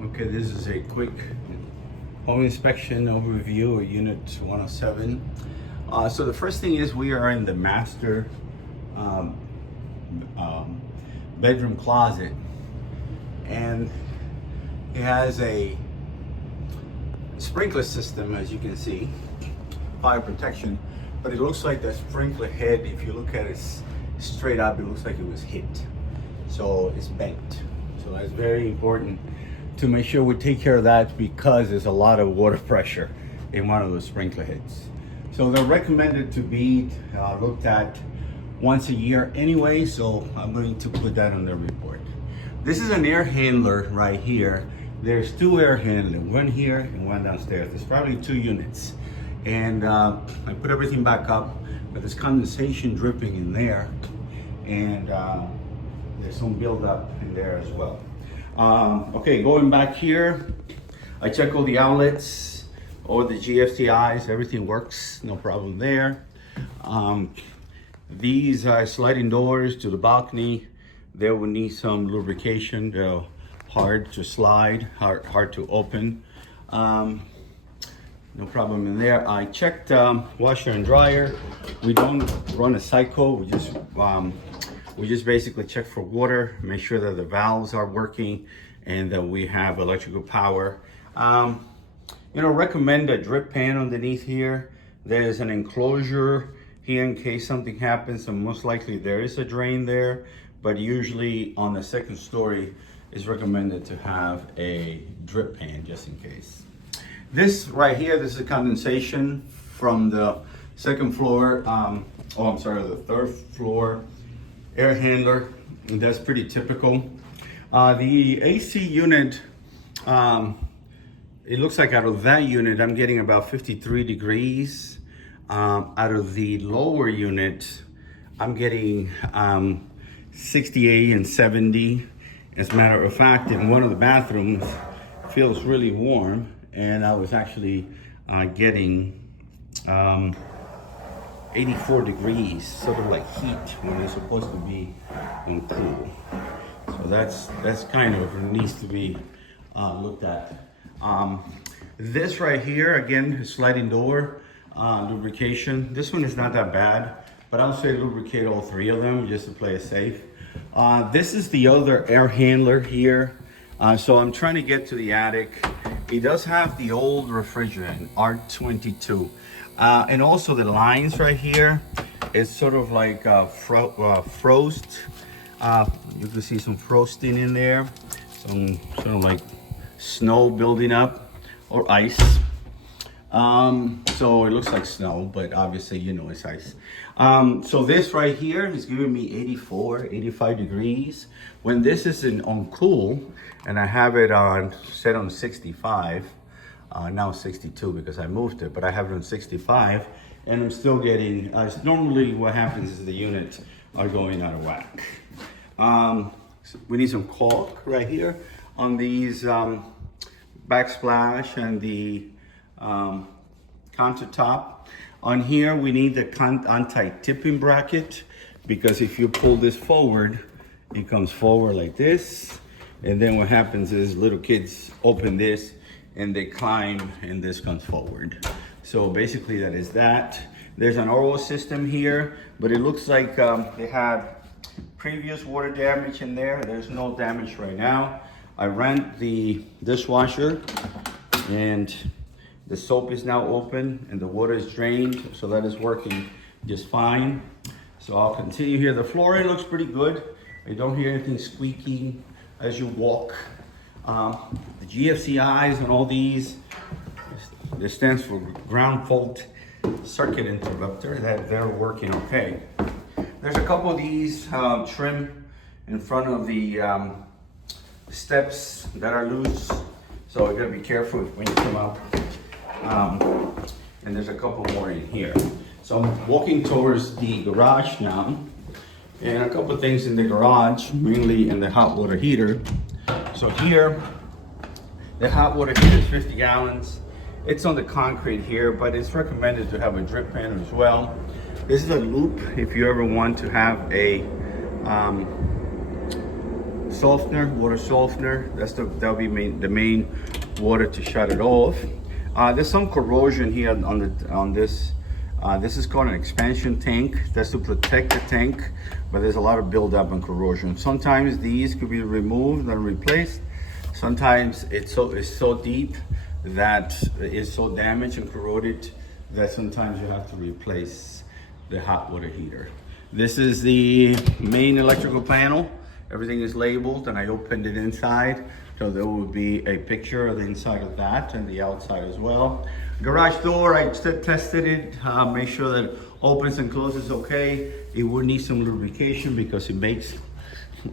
Okay, this is a quick home inspection overview of Unit 107. So the first thing is we are in the master um, um, bedroom closet, and it has a sprinkler system, as you can see, fire protection, but it looks like the sprinkler head, if you look at it straight up, it looks like it was hit. So it's bent. So that's very important to make sure we take care of that, because there's a lot of water pressure in one of those sprinkler heads. So they're recommended to be looked at once a year anyway, so I'm going to put that on the report. This is an air handler right here. There's two air handlers, one here and one downstairs. There's probably 2 units. And I put everything back up, but there's condensation dripping in there, and there's some buildup in there as well. Okay, going back here, I check all the outlets, all the GFCIs, everything works, no problem there. These sliding doors to the balcony, they will need some lubrication. They're hard to slide, hard to open. No problem in there. I checked washer and dryer. We don't run a cycle. We just basically check for water, make sure that the valves are working, and that we have electrical power. Recommend a drip pan underneath here. There's an enclosure here in case something happens, and most likely there is a drain there, but usually on the second story, it's recommended to have a drip pan just in case. This right here, this is condensation from the second floor, the third floor air handler. And that's pretty typical. The AC unit, it looks like out of that unit, I'm getting about 53 degrees. Out of the lower unit, I'm getting 68 and 70. As a matter of fact, in one of the bathrooms, it feels really warm, and I was actually getting 84 degrees, sort of like heat, when it's supposed to be on cool. So that's kind of needs to be looked at. This right here, again, sliding door lubrication. This one is not that bad, but I'll say lubricate all 3 of them just to play it safe. This is the other air handler here. So I'm trying to get to the attic. It does have the old refrigerant, R22. And also the lines right here, it's sort of like frost. You can see some frosting in there. Some sort of like snow building up, or ice. So it looks like snow, but obviously it's ice. So this right here is giving me 84, 85 degrees. When this is on cool, and I have it set on 65, now 62 because I moved it, but I have it on 65, and I'm still getting, normally what happens is the units are going out of whack. We need some caulk right here on these backsplash and the countertop. On here, we need the anti-tipping bracket, because if you pull this forward, it comes forward like this. And then what happens is little kids open this and they climb, and this comes forward. So basically that is that. There's an RO system here, but it looks like they had previous water damage in there. There's no damage right now. I ran the dishwasher, and the soap is now open and the water is drained, so that is working just fine. So I'll continue here. The flooring looks pretty good. I don't hear anything squeaking as you walk. The GFCIs and all these, this stands for ground fault circuit interrupter, that they're working okay. There's a couple of these trim in front of the steps that are loose, so you gotta be careful when you come up. And there's a couple more in here. So I'm walking towards the garage now, and a couple of things in the garage, mainly in the hot water heater. So here, the hot water heater is 50 gallons. It's on the concrete here, but it's recommended to have a drip pan as well. This is a loop if you ever want to have a softener, water softener. That'll be the main water to shut it off. There's some corrosion here on this. This is called an expansion tank. That's to protect the tank, but there's a lot of buildup and corrosion. Sometimes these could be removed and replaced. Sometimes it's so deep that it's so damaged and corroded that sometimes you have to replace the hot water heater. This is the main electrical panel. Everything is labeled, and I opened it inside. So there will be a picture of the inside of that and the outside as well. Garage door, I tested it, make sure that it opens and closes okay. It would need some lubrication because it makes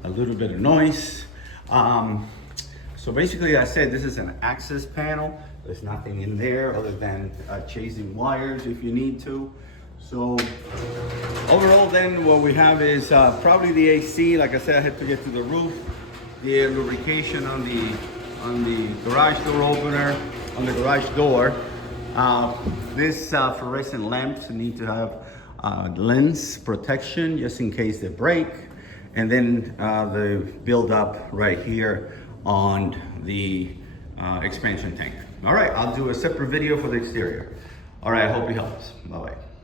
a little bit of noise. So basically, I said this is an access panel. There's nothing in there other than chasing wires if you need to. So overall then what we have is probably the AC. Like I said, I had to get to the roof. The lubrication on the garage door opener, on the garage door. This fluorescent lamps need to have lens protection just in case they break. And then the build up right here on the expansion tank. All right, I'll do a separate video for the exterior. All right, I hope it helps. Bye-bye.